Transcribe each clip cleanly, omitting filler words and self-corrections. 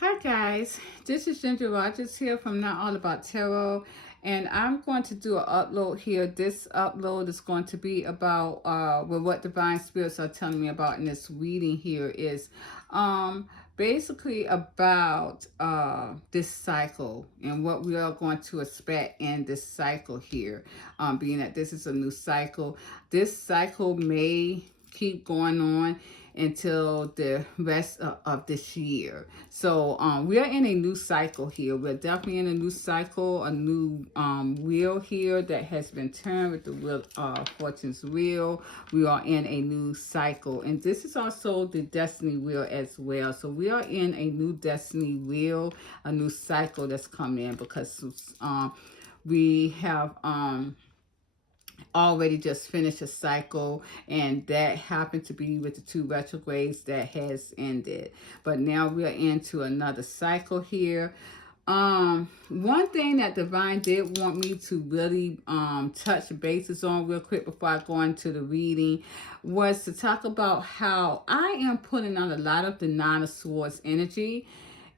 Hi guys, this is Ginger Rogers here from Not All About Tarot, and I'm going to do an upload here. This upload is going to be about what divine spirits are telling me about in this reading here is basically about this cycle and what we are going to expect in this cycle here. Being that this is a new cycle, this cycle may keep going on until the rest of this year. So we are in a new cycle here. We're definitely in a new cycle, a new wheel here that has been turned with the wheel, fortune's wheel. We are in a new cycle, and this is also the destiny wheel as well. So we are in a new destiny wheel, a new cycle that's coming in because we have already just finished a cycle, and that happened to be with the two retrogrades that has ended, but now we're into another cycle here. One thing that divine did want me to really touch bases on real quick before I go into the reading was to talk about how I am putting on a lot of the Nine of Swords energy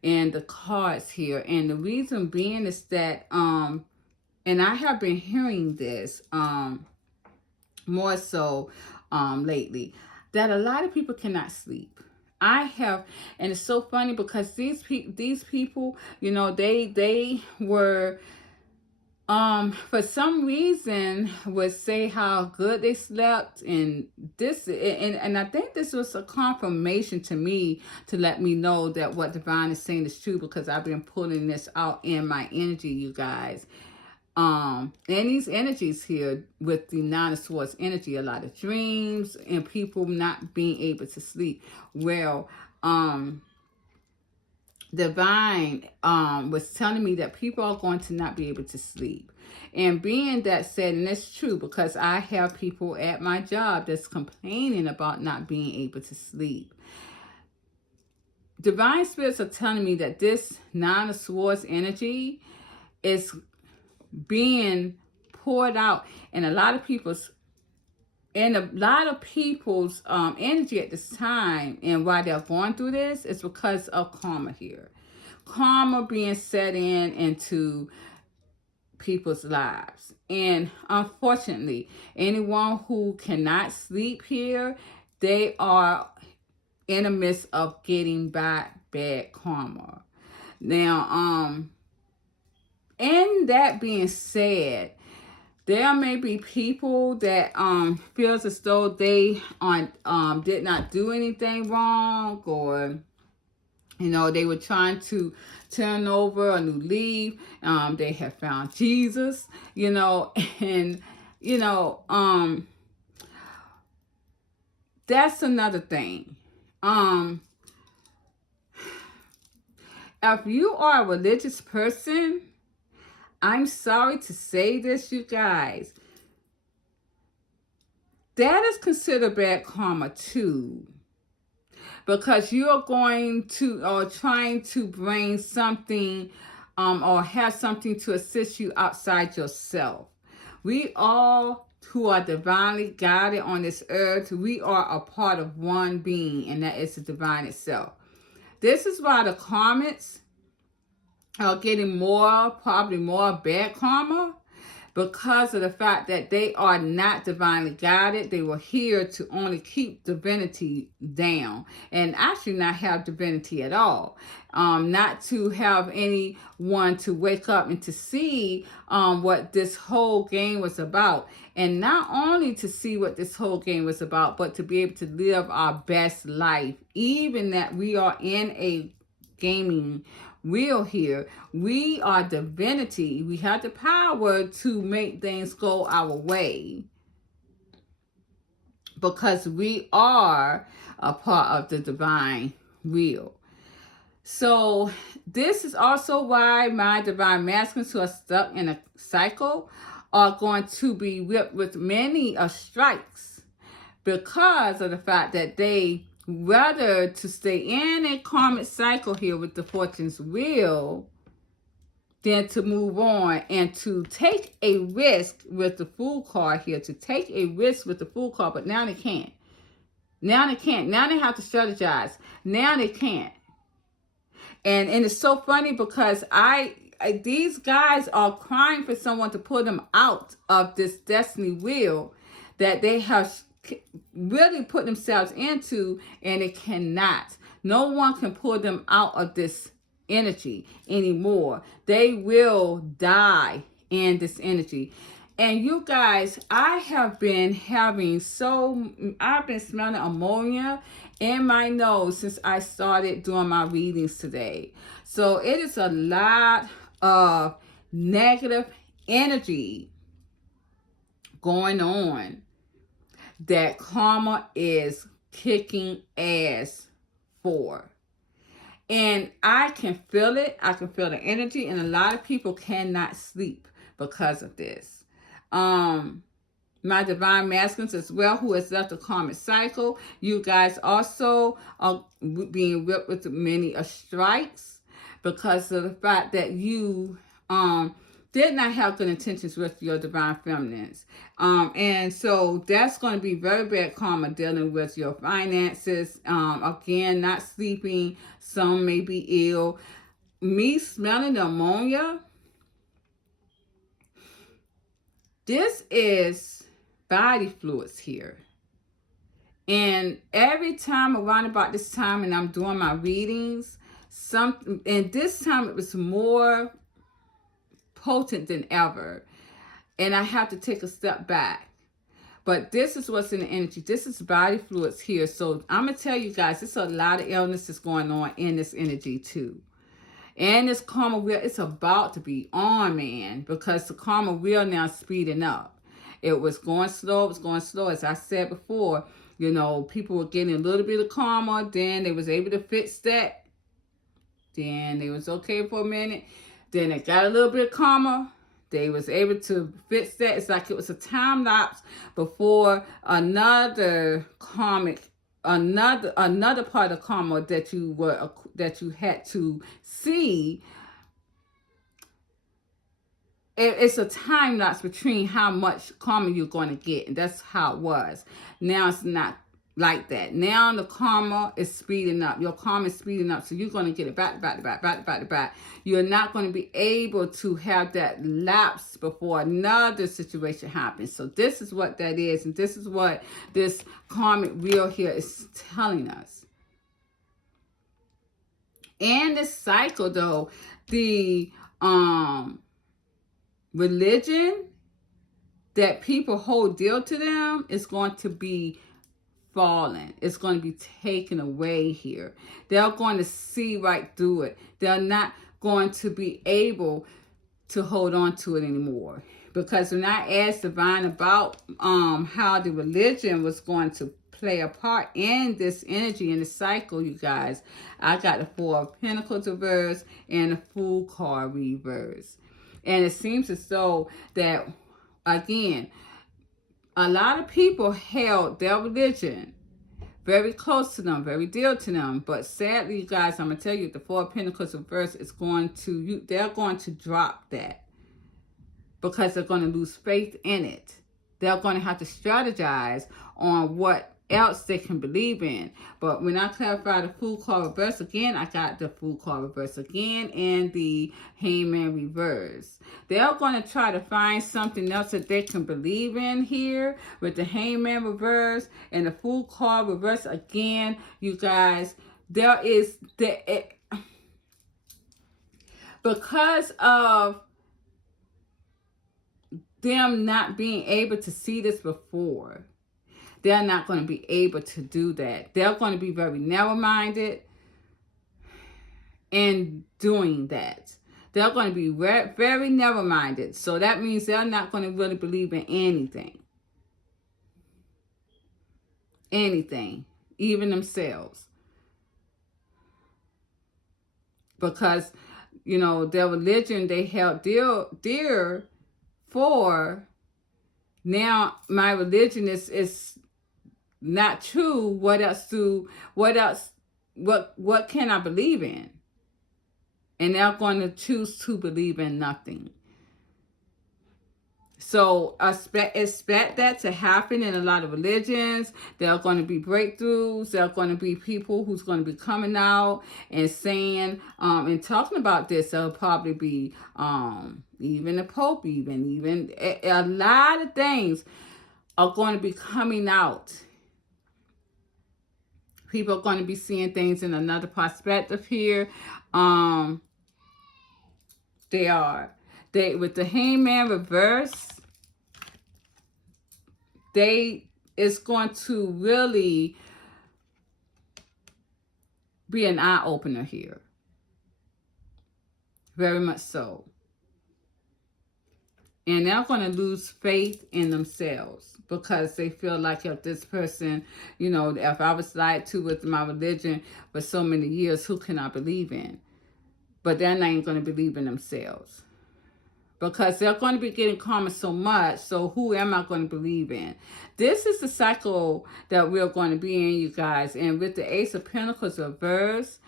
and the cards here, and the reason being is that and I have been hearing this more so lately, that a lot of people cannot sleep. I have, and it's so funny because these people, you know, they were for some reason would say how good they slept, and I think this was a confirmation to me to let me know that what divine is saying is true, because I've been pulling this out in my energy, you guys. And these energies here with the Nine of Swords energy, a lot of dreams and people not being able to sleep well. Divine was telling me that people are going to not be able to sleep. And being that said, and that's true because I have people at my job that's complaining about not being able to sleep. Divine spirits are telling me that this Nine of Swords energy is being poured out in a lot of people's energy at this time, and why they're going through this is because of karma here. Karma being set into people's lives, and unfortunately anyone who cannot sleep here, they are in the midst of getting bad karma. Now and that being said, there may be people that feels as though they did not do anything wrong, or they were trying to turn over a new leaf. They have found Jesus, and that's another thing. If you are a religious person, I'm sorry to say this, you guys, that is considered bad karma too. Because you're going to, or trying to bring something, or have something to assist you outside yourself. We all who are divinely guided on this earth, we are a part of one being, and that is the divine itself. This is why the karmics are getting probably more bad karma, because of the fact that they are not divinely guided. They were here to only keep divinity down and actually not have divinity at all. Not to have anyone to wake up and to see what this whole game was about. And not only to see what this whole game was about, but to be able to live our best life. Even that we are in a gaming wheel here. We are divinity. We have the power to make things go our way, because we are a part of the divine wheel. So this is also why my divine masculines who are stuck in a cycle are going to be whipped with many strikes, because of the fact that they rather to stay in a karmic cycle here with the fortune's wheel than to move on and to take a risk with the Fool card here, to take a risk with the Fool card, but now they can't. Now they can't. Now they have to strategize. Now they can't. And it's so funny because these guys are crying for someone to pull them out of this destiny wheel that they have really put themselves into, and it cannot. No one can pull them out of this energy anymore. They will die in this energy. And you guys, I've been smelling ammonia in my nose since I started doing my readings today. So it is a lot of negative energy going on that karma is kicking ass for. And I can feel it. I can feel the energy. And a lot of people cannot sleep because of this. My divine masculines as well, who has left the karmic cycle. You guys also are being whipped with many strikes because of the fact that you did not have good intentions with your divine feminines. And so that's going to be very bad karma dealing with your finances. Again, not sleeping. Some may be ill. Me smelling the ammonia. This is body fluids here. And every time around about this time and I'm doing my readings, and this time it was more potent than ever. And I have to take a step back. But this is what's in the energy. This is body fluids here. So I'm going to tell you guys, there's a lot of illnesses going on in this energy too. And this karma wheel, it's about to be on, man, because the karma wheel now is speeding up. It was going slow. As I said before, people were getting a little bit of karma. Then they was able to fix that. Then they was okay for a minute. Then they got a little bit of karma. They was able to fix that. It's like it was a time lapse before another part of karma that you had to see. It's a time lapse between how much karma you're going to get, and that's how it was. Now it's not like that. Now the karma is speeding up. Your karma is speeding up, so you're going to get it back. You're not going to be able to have that lapse before another situation happens. So this is what that is, and this is what this karmic wheel here is telling us. And this cycle, though, the religion that people hold dear to them is going to be fallen. It's going to be taken away here. They're going to see right through it. They're not going to be able to hold on to it anymore. Because when I asked Divine about how the religion was going to play a part in this energy, in the cycle, you guys, I got the Four of Pentacles reverse and the Fool card reverse. And it seems as though that, again, a lot of people held their religion very close to them, very dear to them. But sadly, you guys, I'm going to tell you, the Four of Pentacles reverse is they're going to drop that because they're going to lose faith in it. They're going to have to strategize on what else they can believe in. But when I clarify the Fool card reverse again, I got the Fool card reverse again and the Hangman reverse. They're going to try to find something else that they can believe in here with the Hangman reverse and the Fool card reverse again. You guys, because of them not being able to see this before, they're not going to be able to do that. They're going to be very narrow-minded in doing that. They're going to be very narrow-minded. So that means they're not going to really believe in anything. Anything. Even themselves. Because, their religion they held dear for, now my religion is not true. What can I believe in? And they're going to choose to believe in nothing. So expect that to happen in a lot of religions. There are going to be breakthroughs. There are going to be people who's going to be coming out and saying and talking about this. There'll probably be even the Pope, even a lot of things are going to be coming out. People are going to be seeing things in another perspective here. They are. They with the Hangman reverse, it's going to really be an eye opener here. Very much so. And they're going to lose faith in themselves because they feel like if this person, you know, if I was lied to with my religion for so many years, who can I believe in? But they're not even going to believe in themselves because they're going to be getting karma so much. So who am I going to believe in? This is the cycle that we're going to be in, you guys. And with the Ace of Pentacles reverse,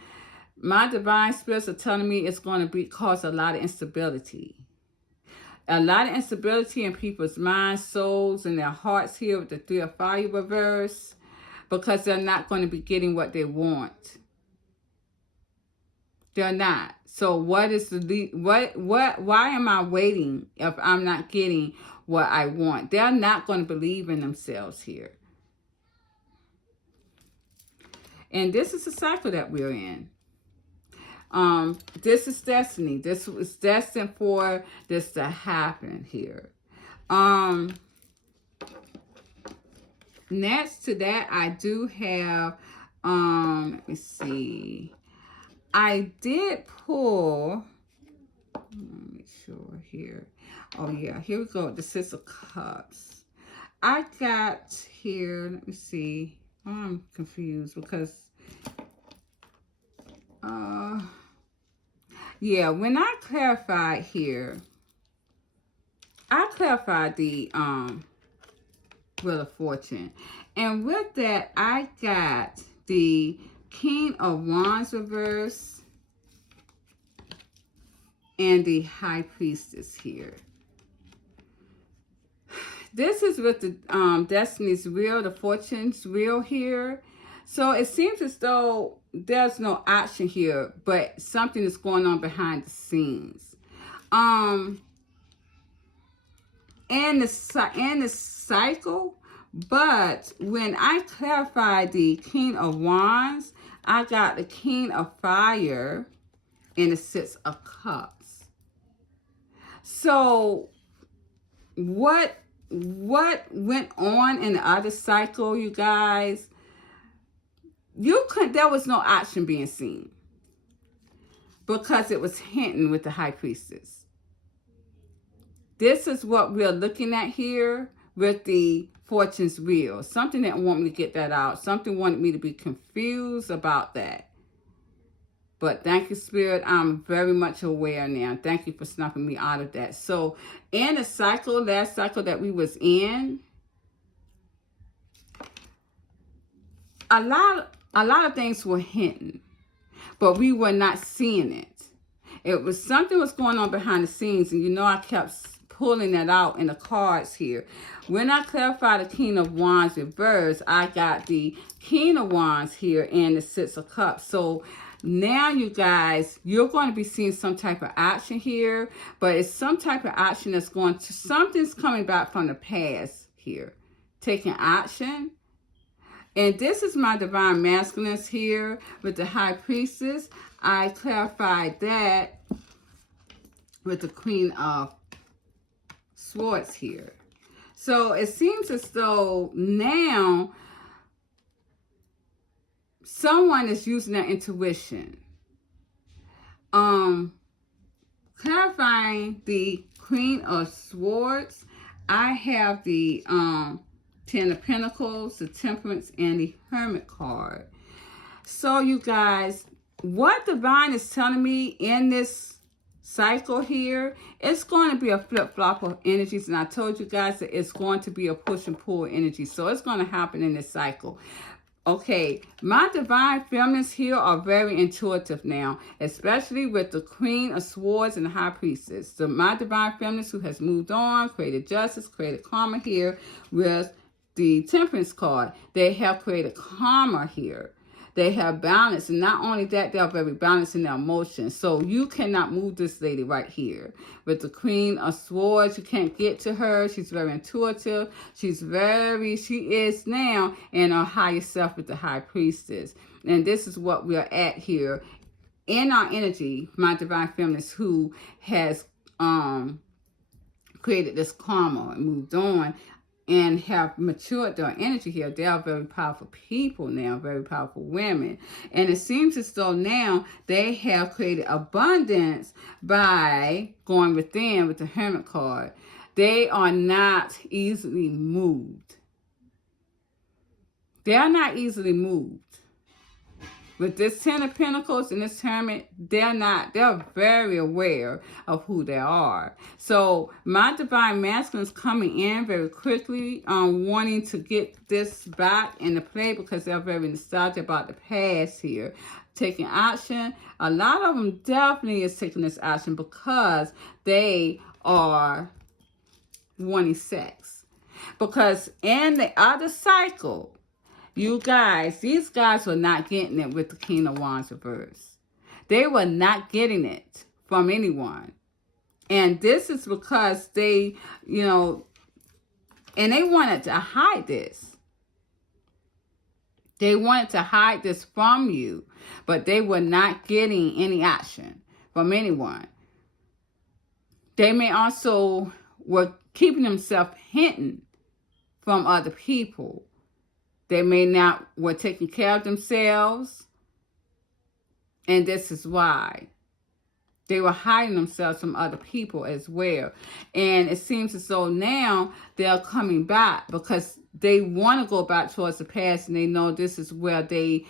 my divine spirits are telling me it's going to cause a lot of instability. A lot of instability in people's minds, souls, and their hearts here with the Three of Fire reverse because they're not going to be getting what they want. They're not. So what is why am I waiting if I'm not getting what I want? They're not going to believe in themselves here. And this is the cycle that we're in. This is destiny. This was destined for this to happen here. Next to that, I do have, let me see. I did pull, let me make sure here. Oh yeah, here we go. The Six of Cups. I got here, let me see. Oh, I'm confused because, yeah, when I clarified here, I clarified the Wheel of Fortune. And with that, I got the King of Wands reverse and the High Priestess here. This is with the Destiny's Wheel, the Fortune's Wheel here. So it seems as though there's no action here, but something is going on behind the scenes. And the cycle, but when I clarified the King of Wands, I got the King of Fire and the Six of Cups. So what went on in the other cycle, you guys? There was no action being seen because it was hinting with the High Priestess. This is what we're looking at here with the Fortune's Wheel. Something didn't want me to get that out. Something wanted me to be confused about that. But thank you, Spirit. I'm very much aware now. Thank you for snapping me out of that. So in the cycle, last cycle that we was in, a lot of things were hinting, but we were not seeing it. It was something was going on behind the scenes, and you know I kept pulling that out in the cards here. When I clarified the King of Wands reverse, I got the King of Wands here and the Six of Cups. So now, you guys, you're going to be seeing some type of action here, but it's some type of action that's going to, something's coming back from the past here, taking action. And this is my divine masculines here with the High Priestess. I clarified that with the Queen of Swords here. So it seems as though now someone is using their intuition. Clarifying the Queen of Swords, I have the Ten of Pentacles, the Temperance, and the Hermit card. So you guys, what divine is telling me in this cycle here, it's going to be a flip-flop of energies. And I told you guys that it's going to be a push and pull energy. So it's going to happen in this cycle. Okay, my divine feminines here are very intuitive now, especially with the Queen of Swords and the High Priestess. So my divine feminines who has moved on, created justice, created karma here with the Temperance card. They have created karma here. They have balance, and not only that, they are very balanced in their emotions. So you cannot move this lady right here. With the Queen of Swords, you can't get to her. She's very intuitive. She is now in her higher self with the High Priestess. And this is what we are at here in our energy, my divine feminines who has created this karma and moved on and have matured their energy here. They are very powerful people now, very powerful women. And it seems as though now they have created abundance by going within with the Hermit card. They are not easily moved. They are not easily moved. With this Ten of Pentacles and this Hermit, they're very aware of who they are. So my divine masculine is coming in very quickly, wanting to get this back into play because they're very nostalgic about the past here. Taking action. A lot of them definitely is taking this action because they are wanting sex. Because in the other cycle, you guys, these guys were not getting it with the King of Wands reverse. They were not getting it from anyone. And this is because they, and they wanted to hide this. They wanted to hide this from you, but they were not getting any action from anyone. They may also were keeping themselves hidden from other people. They may not were taking care of themselves. And this is why. They were hiding themselves from other people as well. And it seems as though now they're coming back because they want to go back towards the past, and they know this is where they're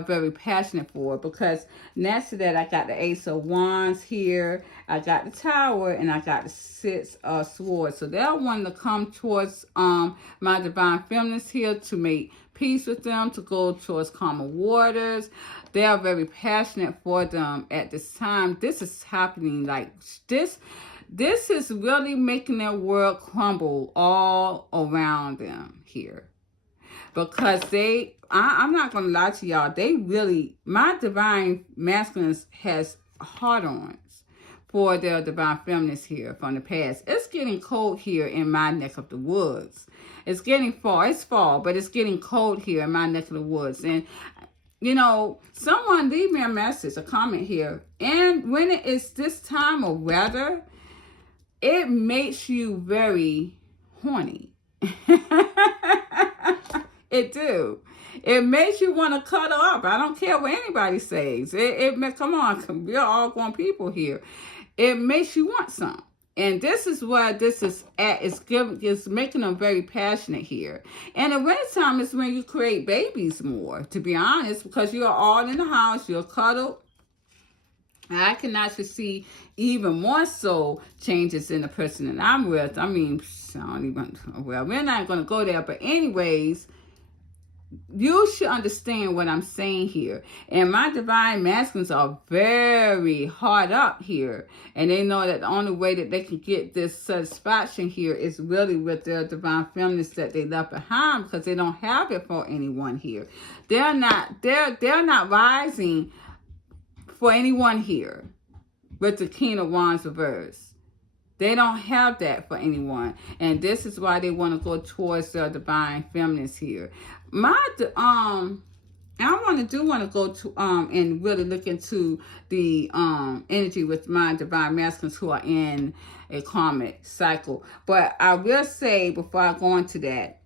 very passionate for. Because next to that, I got the Ace of Wands here, I got the Tower, and I got the Six of Swords. So they're wanting to come towards my divine feminines here to make peace with them, to go towards calmer waters. They are very passionate for them at this time. This is happening like this. This is really making their world crumble all around them here. Because I'm not going to lie to y'all, my divine masculines has hard-ons for their divine feminines here from the past. It's getting cold here in my neck of the woods. It's getting fall. It's fall, but it's getting cold here in my neck of the woods. And, someone leave me a message, a comment here. And when it is this time of weather, it makes you very horny. It do. It makes you want to cuddle up. I don't care what anybody says. Come on, we're all grown people here. It makes you want some. And this is where this is at. It's making them very passionate here. And the wintertime is when you create babies more, to be honest, because you're all in the house, you're cuddled. I can actually see even more so changes in the person that I'm with. I mean, we're not going to go there. But anyways, you should understand what I'm saying here. And my divine masculines are very hard up here. And they know that the only way that they can get this satisfaction here is really with their divine feminines that they left behind, because they don't have it for anyone here. They're not rising for anyone here with the King of Wands reverse. They don't have that for anyone. And this is why they want to go towards their divine feminines here. I want to go to and really look into the energy with my divine masculines who are in a karmic cycle. But I will say before I go into that,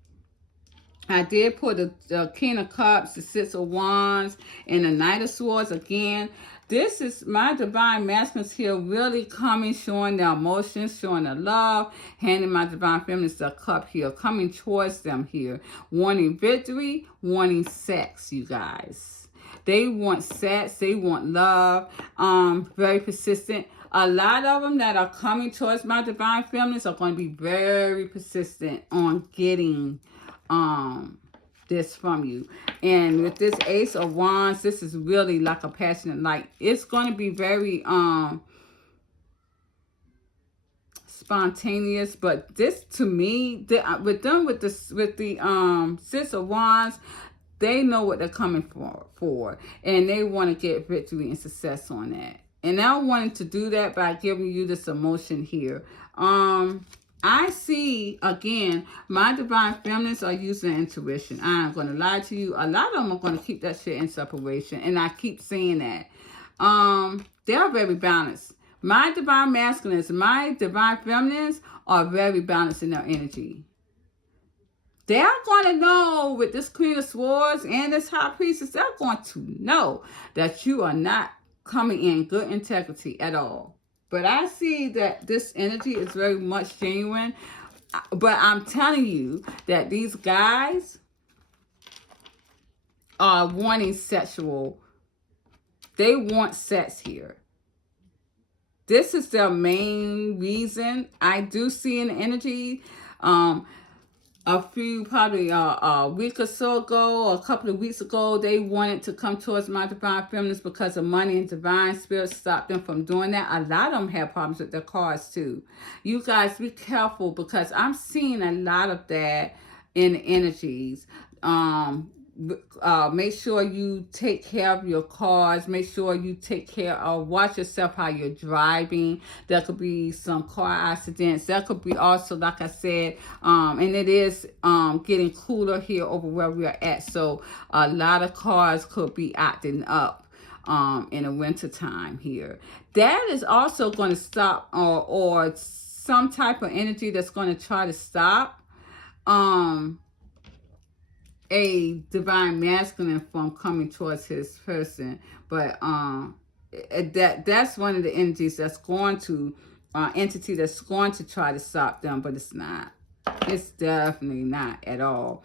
I did put the King of Cups, the Six of Wands, and the Knight of Swords again. This is my divine masculines here really coming, showing their emotions, showing their love, handing my divine feminines the cup here, coming towards them here, wanting victory, wanting sex, you guys. They want sex, they want love, very persistent. A lot of them that are coming towards my divine feminines are going to be very persistent on getting this from you. And with this Ace of Wands, this is really like a passionate, like it's going to be very spontaneous, but this to me, with them, with the 6 of Wands, they know what they're coming for, and they want to get victory and success on that. And I wanted to do that by giving you this emotion here. I see, again, my divine feminines are using intuition. I'm going to lie to you. A lot of them are going to keep that shit in separation. And I keep saying that. They're very balanced. My divine masculines, my divine feminines are very balanced in their energy. They're going to know with this Queen of Swords and this High Priestess, they're going to know that you are not coming in good integrity at all. But I see that this energy is very much genuine. But I'm telling you that these guys are wanting sexual. They want sex here. This is their main reason. I do see an energy. A few, probably a week or so ago, or a couple of weeks ago, they wanted to come towards my divine feminines because of money, and divine spirit stopped them from doing that. A lot of them have problems with their cards too. You guys be careful, because I'm seeing a lot of that in energies. Make sure you take care of your cars. Make sure you take care of, watch yourself how you're driving. There could be some car accidents. There could be also, like I said, and it is getting cooler here over where we are at. So a lot of cars could be acting up in the winter time here. That is also going to stop, or some type of energy that's going to try to stop a divine masculine from coming towards his person. But that's one of the energies that's going to entity that's going to try to stop them, but it's not. It's definitely not at all.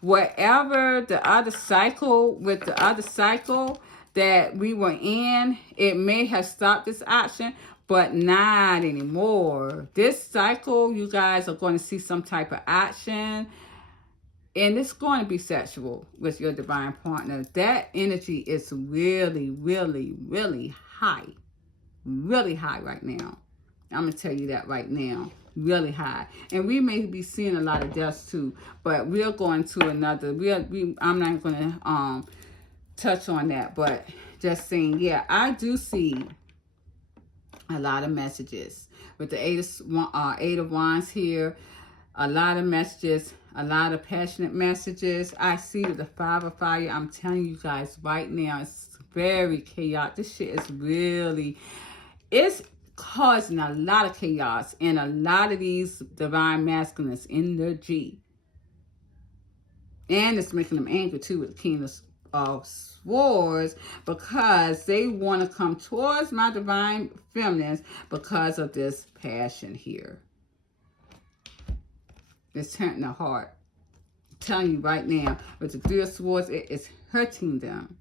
Whatever the other cycle, with the other cycle that we were in, it may have stopped this action, but not anymore. This cycle, you guys are going to see some type of action. And it's going to be sexual with your divine partner. That energy is really, really, really high. Really high right now. I'm going to tell you that right now. Really high. And we may be seeing a lot of deaths too. But we're going to another. I'm not going to touch on that. But just saying, yeah, I do see a lot of messages. With the Eight of Wands here. A lot of messages, a lot of passionate messages. I see with the Five of Fire. I'm telling you guys right now, it's very chaotic. This shit is really, it's causing a lot of chaos and a lot of these divine masculines in their G. And it's making them angry too with the King of Swords, because they want to come towards my divine feminines because of this passion here. It's hurting their heart. I'm telling you right now, with the Three of Swords, it is hurting them.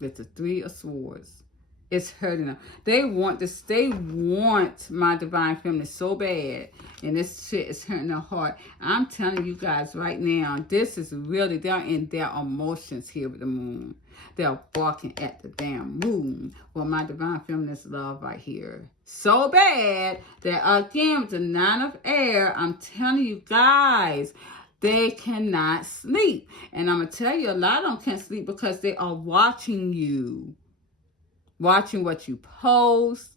With the Three of Swords, it's hurting them. They want this. They want my divine feminine so bad, and this shit is hurting their heart. I'm telling you guys right now, this is really, they're in their emotions here with the moon. They're barking at the damn moon. Well, my divine feminist love right here. So bad that, again, with the Nine of Air, I'm telling you guys, they cannot sleep. And I'm going to tell you, a lot of them can't sleep because they are watching you. Watching what you post.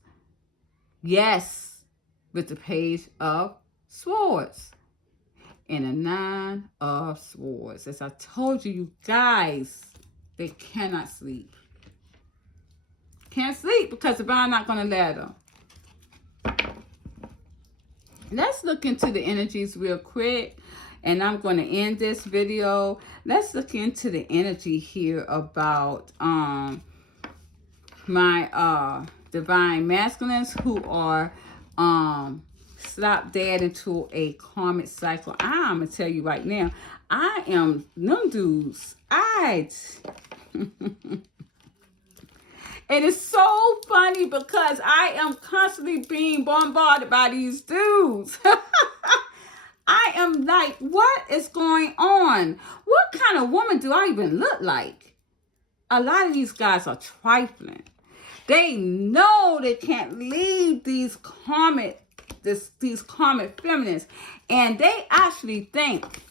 Yes, with the Page of Swords. And the Nine of Swords. As I told you, you guys, they cannot sleep. Can't sleep because the divine not going to let them. Let's look into the energies real quick. And I'm going to end this video. Let's look into the energy here about my divine masculines who are slap dead into a karmic cycle. I'm going to tell you right now, I am, them dudes, it is so funny because I am constantly being bombarded by these dudes. I am like, what is going on? What kind of woman do I even look like? A lot of these guys are trifling. They know they can't leave these karmic feminists, and they actually think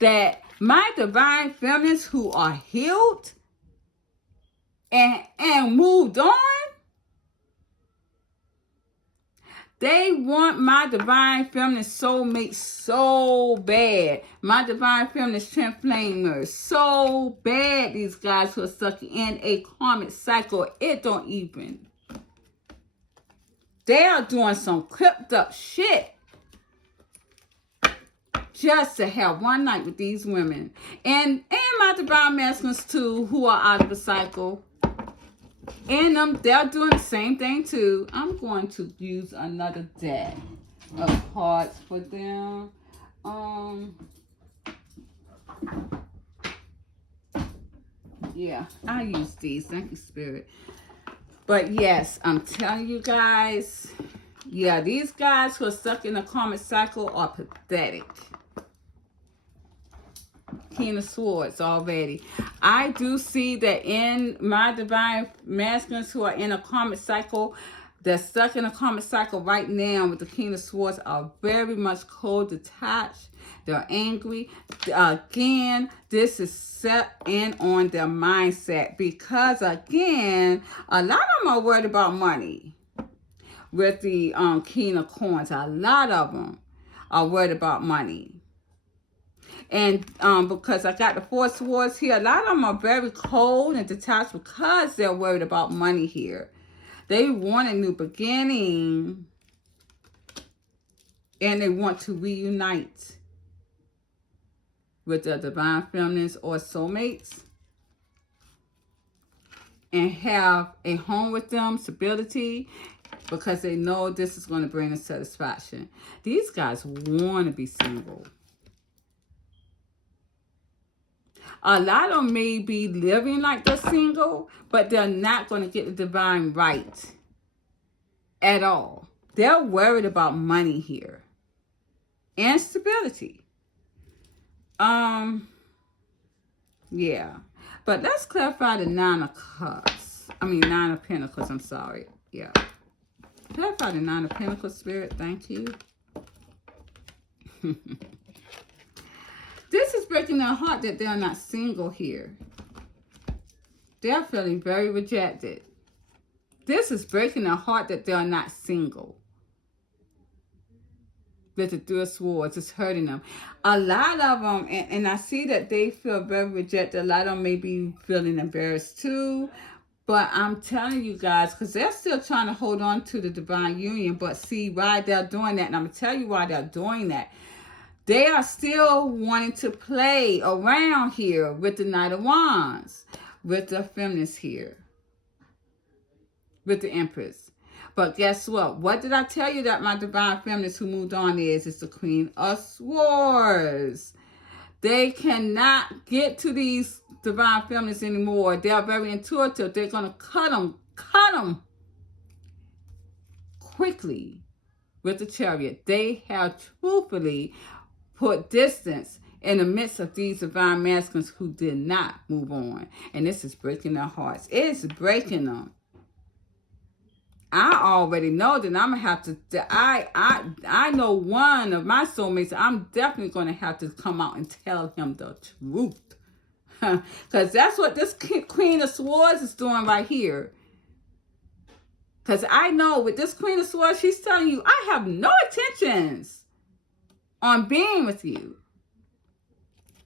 that my divine feminists who are healed and moved on, they want my divine feminist soulmate so bad. My divine feminist twin flamers so bad. These guys who are stuck in a karmic cycle, it don't even. They are doing some clipped up shit just to have one night with these women. And my divine masculines too, who are out of the cycle. And they're doing the same thing too. I'm going to use another deck of cards for them. Yeah, I use these. Thank you, Spirit. But yes, I'm telling you guys, yeah, these guys who are stuck in a karmic cycle are pathetic. King of Swords already. I do see that in my divine masculines who are in a karmic cycle, they're stuck in a karmic cycle right now with the King of Swords, are very much cold detached. They're angry. Again, this is set in on their mindset because, again, a lot of them are worried about money. With the King of Coins, a lot of them are worried about money. And because I got the Four Swords here, a lot of them are very cold and detached because they're worried about money here. They want a new beginning. And they want to reunite with their divine feminines or soulmates. And have a home with them, stability. Because they know this is going to bring them satisfaction. These guys want to be single. A lot of them may be living like they're single, but they're not going to get the divine right at all. They're worried about money here and stability. Yeah. But let's clarify the Nine of Cups. Nine of Pentacles. I'm sorry. Yeah. Clarify the Nine of Pentacles, Spirit. Thank you. This is breaking their heart that they're not single here. They're feeling very rejected. This is breaking their heart that they're not single. With the Three of Swords, it's hurting them. A lot of them, and I see that they feel very rejected. A lot of them may be feeling embarrassed too. But I'm telling you guys, because they're still trying to hold on to the divine union. But see why they're doing that. And I'm going to tell you why they're doing that. They are still wanting to play around here with the Knight of Wands, with the feminists here, with the Empress. But guess what? What did I tell you that my divine feminist who moved on is? It's the Queen of Swords. They cannot get to these divine feminists anymore. They are very intuitive. They're going to cut them quickly with the Chariot. They have truthfully put distance in the midst of these divine masculines who did not move on. And this is breaking their hearts. It's breaking them. I already know that I'm going to have to, I know one of my soulmates, I'm definitely going to have to come out and tell him the truth. Because that's what this Queen of Swords is doing right here. Because I know with this Queen of Swords, she's telling you, I have no intentions on being with you.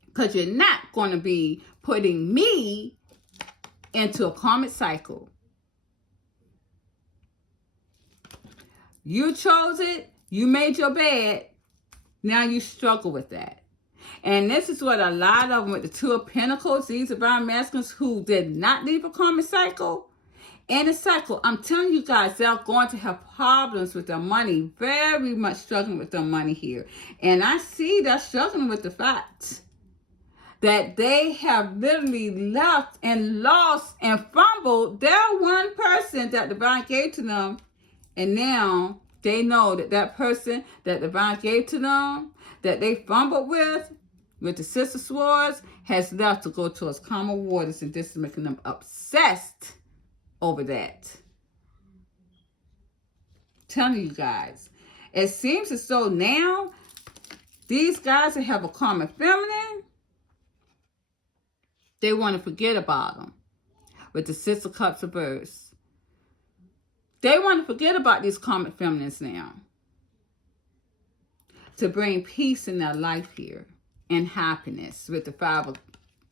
Because you're not going to be putting me into a karmic cycle. You chose it. You made your bed. Now you struggle with that. And this is what a lot of them with the Two of Pentacles, these divine masculines who did not leave a karmic cycle. In a cycle, I'm telling you guys, they're going to have problems with their money. Very much struggling with their money here. And I see they're struggling with the fact that they have literally left and lost and fumbled their one person that divine gave to them. And now they know that that person that divine gave to them, that they fumbled with the Six of Swords, has left to go towards calmer waters, and this is making them obsessed over that. Telling you guys, it seems as though now these guys that have a karmic feminine, they want to forget about them with the Six of Cups reverse. They want to forget about these karmic feminines now to bring peace in their life here and happiness with the Five of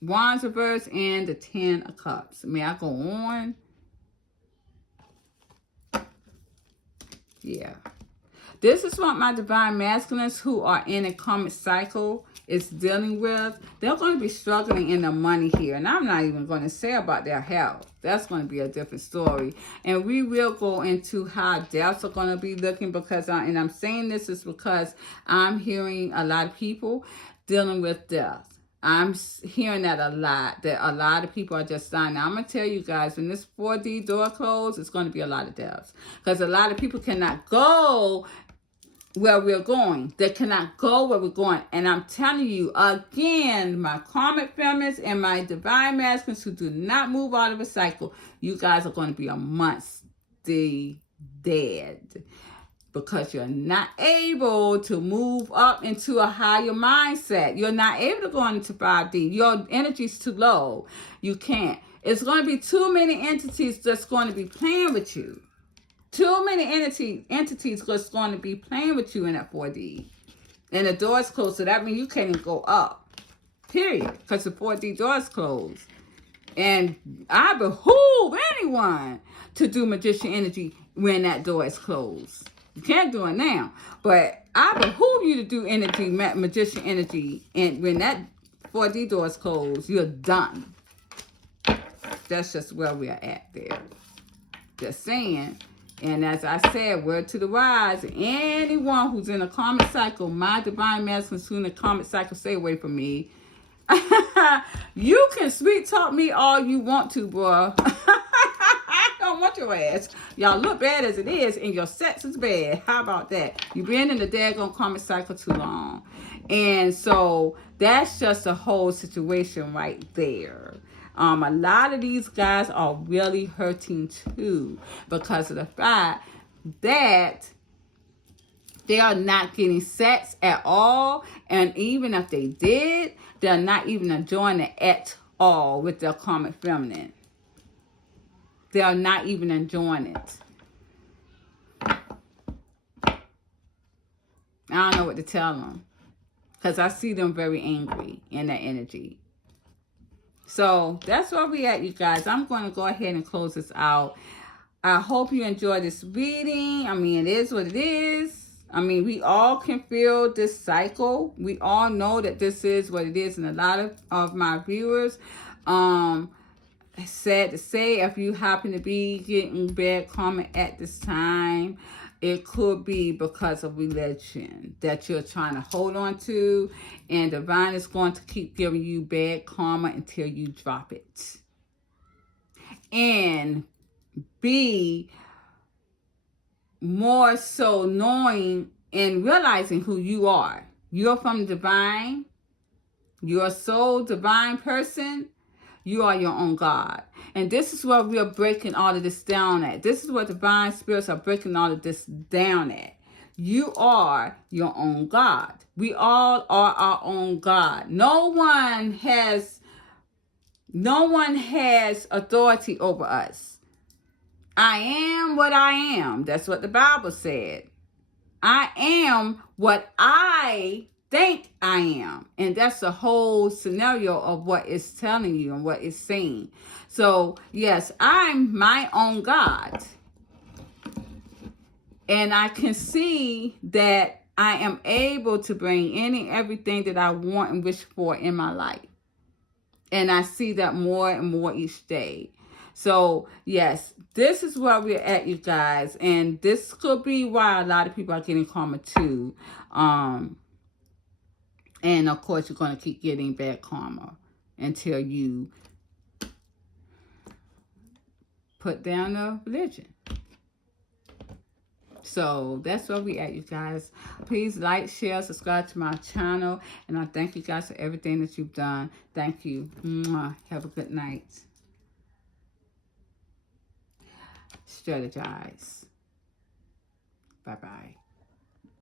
Wands reverse and the Ten of Cups. May I go on? Yeah. This is what my divine masculines who are in a karmic cycle is dealing with. They're going to be struggling in the money here. And I'm not even going to say about their health. That's going to be a different story. And we will go into how deaths are going to be looking, because and I'm saying this is because I'm hearing a lot of people dealing with death. I'm hearing that a lot of people are just dying. Now, I'm going to tell you guys, when this 4D door closes, it's going to be a lot of deaths. Because a lot of people cannot go where we're going. They cannot go where we're going. And I'm telling you, again, my karmic feminists and my divine masculines who do not move out of a cycle, you guys are going to be amongst the dead. Because you're not able to move up into a higher mindset. You're not able to go into 5D. Your energy's too low. You can't. It's going to be too many entities that's going to be playing with you. Too many entities that's going to be playing with you in that 4D. And the door is closed, so that means you can't even go up. Period. Because the 4D door is closed. And I behoove anyone to do magician energy when that door is closed. You can't do it now. But I behoove you to do energy, magician energy. And when that 4D door is closed, you're done. That's just where we are at there. Just saying. And as I said, word to the wise, anyone who's in a karmic cycle, my divine masculines who in a karmic cycle, stay away from me. You can sweet talk me all you want to, bro. I don't want your ass. Y'all look bad as it is, and your sex is bad. How about that? You've been in the daggone karmic cycle too long. And so that's just a whole situation right there. A lot of these guys are really hurting too because of the fact that they are not getting sex at all. And even if they did, they're not even enjoying it at all with their karmic feminine. They are not even enjoying it. I don't know what to tell them. Because I see them very angry in that energy. So that's where we at, you guys. I'm going to go ahead and close this out. I hope you enjoyed this reading. I mean, it is what it is. I mean, we all can feel this cycle. We all know that this is what it is. And a lot of my viewers, sad to say, if you happen to be getting bad karma at this time, it could be because of religion that you're trying to hold on to, and divine is going to keep giving you bad karma until you drop it. And be more so knowing and realizing who you are. You're from divine. You're a soul divine person. You are your own God. And this is where we are breaking all of this down at. This is what divine spirits are breaking all of this down at. You are your own God. We all are our own God. No one has authority over us. I am what I am. That's what the Bible said. I am what I think I am. And that's the whole scenario of what it's telling you and what it's saying. So, yes, I'm my own God. And I can see that I am able to bring any everything that I want and wish for in my life. And I see that more and more each day. So, yes, this is where we're at, you guys. And this could be why a lot of people are getting karma too. And, of course, you're going to keep getting bad karma until you put down the religion. So that's where we at, you guys. Please like, share, subscribe to my channel. And I thank you guys for everything that you've done. Thank you. Mwah. Have a good night. Strategize. Bye-bye.